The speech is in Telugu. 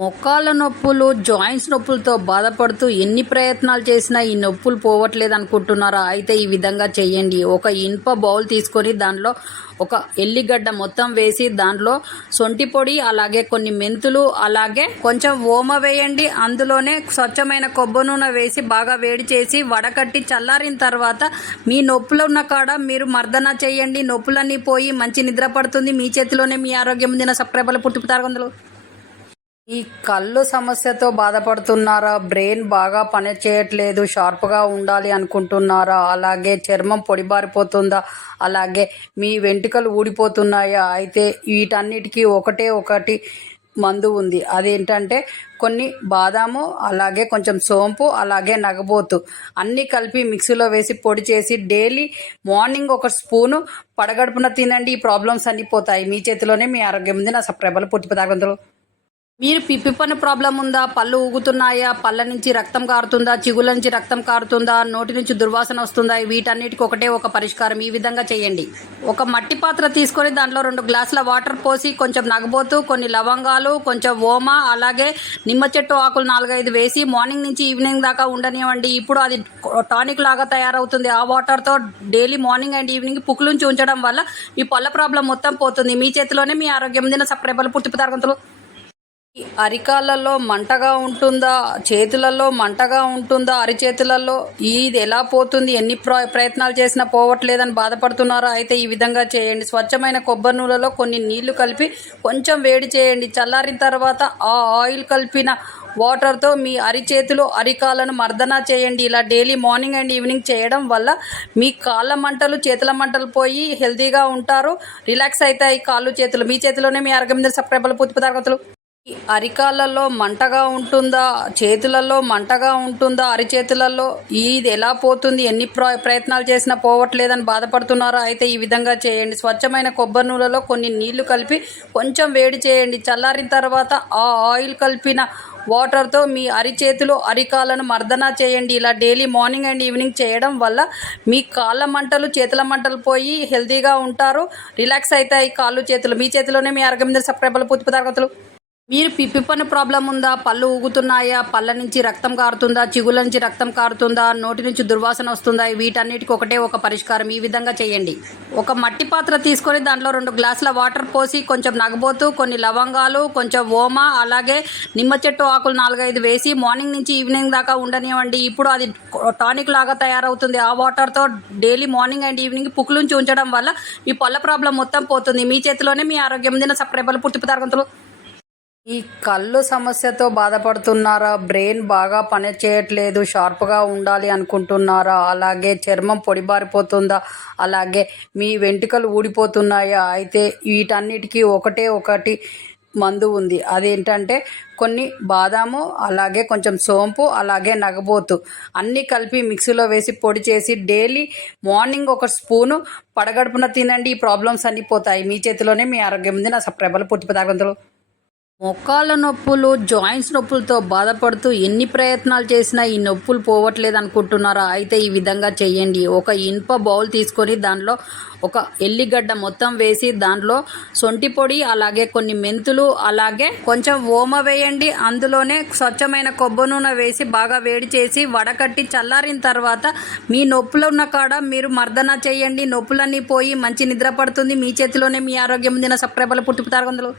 మోకాళ్ళ నొప్పులు, జాయింట్స్ నొప్పులతో బాధపడుతూ ఎన్ని ప్రయత్నాలు చేసినా ఈ నొప్పులు పోవట్లేదు అనుకుంటున్నారా? అయితే ఈ విధంగా చేయండి. ఒక ఇనుప బౌల్ తీసుకొని దాంట్లో ఒక ఎల్లిగడ్డ మొత్తం వేసి దాంట్లో సొంటి పొడి, అలాగే కొన్ని మెంతులు, అలాగే కొంచెం ఓమ వేయండి. అందులోనే స్వచ్ఛమైన కొబ్బరి నూనె వేసి బాగా వేడి చేసి వడకట్టి చల్లారిన తర్వాత మీ నొప్పులు ఉన్న కాడ మీరు మర్దన చేయండి. నొప్పులన్నీ పోయి మంచి నిద్ర పడుతుంది. మీ చేతిలోనే మీ ఆరోగ్యం దిన సప్రేపల పుట్టుపుతారు. ఈ కళ్ళు సమస్యతో బాధపడుతున్నారా? బ్రెయిన్ బాగా పనిచేయట్లేదు, షార్ప్గా ఉండాలి అనుకుంటున్నారా? అలాగే చర్మం పొడిబారిపోతుందా? అలాగే మీ వెంట్రుకలు ఊడిపోతున్నాయా? అయితే వీటన్నిటికీ ఒకటి మందు ఉంది. అదేంటంటే కొన్ని బాదాము, అలాగే కొంచెం సోంపు, అలాగే నగబోతు అన్నీ కలిపి మిక్సీలో వేసి పొడి చేసి డైలీ మార్నింగ్ ఒక స్పూను పడగడుపున తినండి. ఈ ప్రాబ్లమ్స్ అన్నీ పోతాయి. మీ చేతిలోనే మీ ఆరోగ్యం ఉంది. నా సప్రేపల పుట్టి పదార్థాలు. మీరు పిప్పని ప్రాబ్లం ఉందా? పళ్ళు ఊగుతున్నాయా? పళ్ళ నుంచి రక్తం కారుతుందా? చిగుల నుంచి రక్తం కారుతుందా? నోటి నుంచి దుర్వాసన వస్తుందా? వీటన్నిటికి ఒక పరిష్కారం. ఈ విధంగా చేయండి. ఒక మట్టి పాత్ర తీసుకొని దాంట్లో 2 గ్లాసుల వాటర్ పోసి కొంచెం నగబోతు, కొన్ని లవంగాలు, కొంచెం ఓమ, అలాగే నిమ్మ చెట్టు ఆకులు 4-5 వేసి మార్నింగ్ నుంచి ఈవినింగ్ దాకా ఉండనివ్వండి. ఇప్పుడు అది టానిక్ లాగా తయారవుతుంది. ఆ వాటర్తో డైలీ మార్నింగ్ అండ్ ఈవినింగ్ పుక్కులుంచి ఉంచడం వల్ల మీ పళ్ళ ప్రాబ్లం మొత్తం పోతుంది. మీ చేతిలోనే మీ ఆరోగ్యం దిన సప్రేపలు పుట్టి పదార్థాలు. అరికాళ్ళలో మంటగా ఉంటుందా? చేతులలో మంటగా ఉంటుందా? అరిచేతులలో ఇది ఎలా పోతుంది? ఎన్ని ప్రయత్నాలు చేసినా పోవట్లేదని బాధపడుతున్నారా? అయితే ఈ విధంగా చేయండి. స్వచ్ఛమైన కొబ్బరి నూనెలో కొన్ని నీళ్లు కలిపి కొంచెం వేడి చేయండి. చల్లారిన తర్వాత ఆ ఆయిల్ కలిపిన వాటర్తో మీ అరిచేతులు, అరికాళ్ళను మర్దన చేయండి. ఇలా డైలీ మార్నింగ్ అండ్ ఈవినింగ్ చేయడం వల్ల మీ కాళ్ళ మంటలు, చేతుల మంటలు పోయి హెల్తీగా ఉంటారు. రిలాక్స్ అవుతాయి కాళ్ళు, చేతులు. మీ చేతిలోనే మీ ఆరోగ్యం మీద సప్రేపల పూర్తి పదార్థాలు. అరికాళ్ళలో మంటగా ఉంటుందా? చేతులలో మంటగా ఉంటుందా? అరిచేతులలో ఇది ఎలా పోతుంది? ఎన్ని ప్రయత్నాలు చేసినా పోవట్లేదని బాధపడుతున్నారా? అయితే ఈ విధంగా చేయండి. స్వచ్ఛమైన కొబ్బరి నూనెలో కొన్ని నీళ్లు కలిపి కొంచెం వేడి చేయండి. చల్లారిన తర్వాత ఆ ఆయిల్ కలిపిన వాటర్తో మీ అరిచేతులు, అరికాళ్ళను మర్దన చేయండి. ఇలా డైలీ మార్నింగ్ అండ్ ఈవినింగ్ చేయడం వల్ల మీ కాళ్ళ మంటలు, చేతుల మంటలు పోయి హెల్తీగా ఉంటారు. రిలాక్స్ అవుతాయి కాళ్ళు, చేతులు. మీ చేతిలోనే మీ ఆరోగ్యం మీద సప్రేపల పూర్తి పదార్థాలు. మీరు పిప్పని ప్రాబ్లం ఉందా? పళ్ళు ఊగుతున్నాయా? పళ్ళ నుంచి రక్తం కారుతుందా? చిగుల నుంచి రక్తం కారుతుందా? నోటి నుంచి దుర్వాసన వస్తుందా? వీటన్నిటికి ఒక పరిష్కారం. ఈ విధంగా చేయండి. ఒక మట్టి పాత్ర తీసుకొని దాంట్లో 2 గ్లాసుల వాటర్ పోసి కొంచెం నగబోతు, కొన్ని లవంగాలు, కొంచెం ఓమ, అలాగే నిమ్మ చెట్టు ఆకులు 4-5 వేసి మార్నింగ్ నుంచి ఈవినింగ్ దాకా ఉండనివ్వండి. ఇప్పుడు అది టానిక్ లాగా తయారవుతుంది. ఆ వాటర్తో డైలీ మార్నింగ్ అండ్ ఈవినింగ్ పుక్కులుంచి ఉంచడం వల్ల మీ పళ్ళ ప్రాబ్లం మొత్తం పోతుంది. మీ చేతిలోనే మీ ఆరోగ్యం దిన సప్రేపల పూర్తి పదార్థాలు. ఈ కళ్ళు సమస్యతో బాధపడుతున్నారా? బ్రెయిన్ బాగా పనిచేయట్లేదు, షార్ప్గా ఉండాలి అనుకుంటున్నారా? అలాగే చర్మం పొడిబారిపోతుందా? అలాగే మీ వెంట్రుకలు ఊడిపోతున్నాయా? అయితే వీటన్నిటికీ ఒకటి మందు ఉంది. అదేంటంటే కొన్ని బాదాము, అలాగే కొంచెం సోంపు, అలాగే నగబోతు అన్నీ కలిపి మిక్సీలో వేసి పొడి చేసి డైలీ మార్నింగ్ ఒక స్పూను పడగడుపున తినండి. ఈ ప్రాబ్లమ్స్ అన్నీ పోతాయి. మీ చేతిలోనే మీ ఆరోగ్యం ఉంది. నా సప్రేపల పూర్తి పదార్థాలు. మోకాళ్ళ నొప్పులు, జాయింట్స్ నొప్పులతో బాధపడుతూ ఎన్ని ప్రయత్నాలు చేసినా ఈ నొప్పులు పోవట్లేదు అనుకుంటున్నారా? అయితే ఈ విధంగా చేయండి. ఒక ఇనుప బౌల్ తీసుకొని దాంట్లో ఒక ఎల్లిగడ్డ మొత్తం వేసి దాంట్లో సొంటి పొడి, అలాగే కొన్ని మెంతులు, అలాగే కొంచెం ఓమ వేయండి. అందులోనే స్వచ్ఛమైన కొబ్బరి నూనె వేసి బాగా వేడి చేసి వడకట్టి చల్లారిన తర్వాత మీ నొప్పులు ఉన్న కాడ మీరు మర్దన చేయండి. నొప్పులన్నీ పోయి మంచి నిద్ర పడుతుంది. మీ చేతిలోనే మీ ఆరోగ్యం దిన సప్రేపల పుట్టి పదార్థాలు.